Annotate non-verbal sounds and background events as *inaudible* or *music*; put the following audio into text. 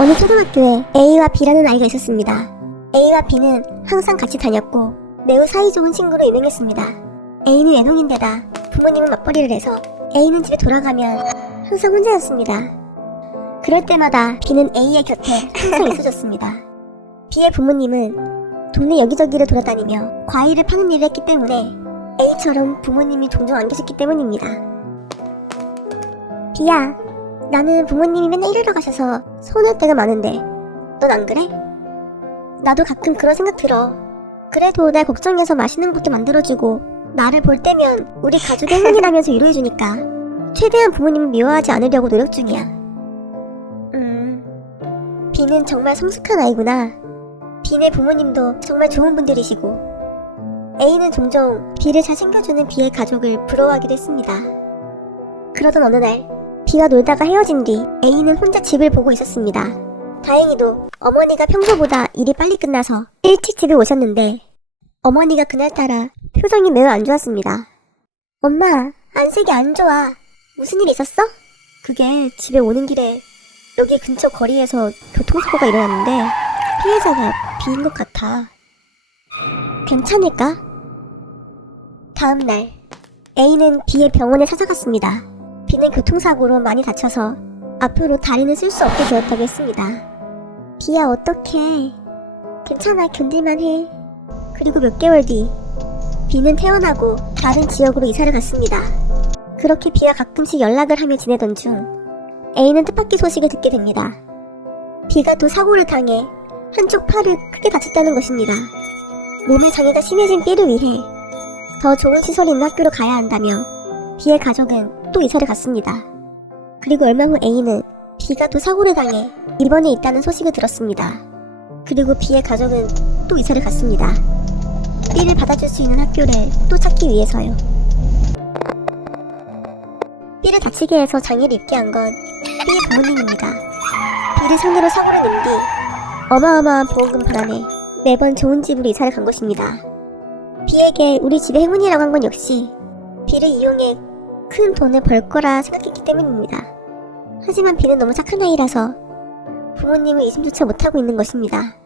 어느 초등학교에 A와 B라는 아이가 있었습니다. A와 B는 항상 같이 다녔고 매우 사이좋은 친구로 유명했습니다. A는 외동인데다 부모님은 맞벌이를 해서 A는 집에 돌아가면 항상 혼자였습니다. 그럴 때마다 B는 A의 곁에 항상 *laughs* 있어줬습니다. B의 부모님은 동네 여기저기를 돌아다니며 과일을 파는 일을 했기 때문에 A처럼 부모님이 종종 안 계셨기 때문입니다. B야, 나는 부모님이 맨날 일하러 가셔서 서운할 때가 많은데 넌 안 그래? 나도 가끔 그런 생각 들어. 그래도 날 걱정해서 맛있는 것도 만들어주고 나를 볼 때면 우리 가족의 *laughs* 행운이라면서 위로해주니까 최대한 부모님을 미워하지 않으려고 노력 중이야. 음, 비는 정말 성숙한 아이구나. 비네 부모님도 정말 좋은 분들이시고 A는 종종 비를 잘 챙겨주는 비의 가족을 부러워하기도 했습니다. 그러던 어느 날 비와 놀다가 헤어진 뒤 A는 혼자 집을 보고 있었습니다. 다행히도 어머니가 평소보다 일이 빨리 끝나서 일찍 집에 오셨는데 어머니가 그날따라 표정이 매우 안 좋았습니다. 엄마, 안색이 안 좋아. 무슨 일 있었어? 그게 집에 오는 길에 여기 근처 거리에서 교통사고가 일어났는데 피해자가 비인 것 같아. 괜찮을까? 다음 날 A는 B의 병원에 찾아갔습니다. B는 교통사고로 많이 다쳐서 앞으로 다리는 쓸 수 없게 되었다고 했습니다. 비야 어떡해. 괜찮아 견딜만 해. 그리고 몇 개월 뒤 비는 퇴원하고 다른 지역으로 이사를 갔습니다. 그렇게 비와 가끔씩 연락을 하며 지내던 중 A는 뜻밖의 소식을 듣게 됩니다. 비가 또 사고를 당해 한쪽 팔을 크게 다쳤다는 것입니다. 몸의 장애가 심해진 B를 위해 더 좋은 시설이 있는 학교로 가야 한다며 B의 가족은 또 이사를 갔습니다. 그리고 얼마 후 A는 B가 또 사고를 당해 입원해 있다는 소식을 들었습니다. 그리고 B의 가족은 또 이사를 갔습니다. B를 받아줄 수 있는 학교를 또 찾기 위해서요. B를 다치게 해서 장애를 입게 한 건 B의 부모님입니다. B를 상대로 사고를 낸 뒤 어마어마한 보험금 바람에 매번 좋은 집으로 이사를 간 것입니다. B에게 우리 집의 행운이라고 한 건 역시 B를 이용해 큰 돈을 벌 거라 생각했기 때문입니다. 하지만 B는 너무 착한 아이라서 부모님을 의심조차 못하고 있는 것입니다.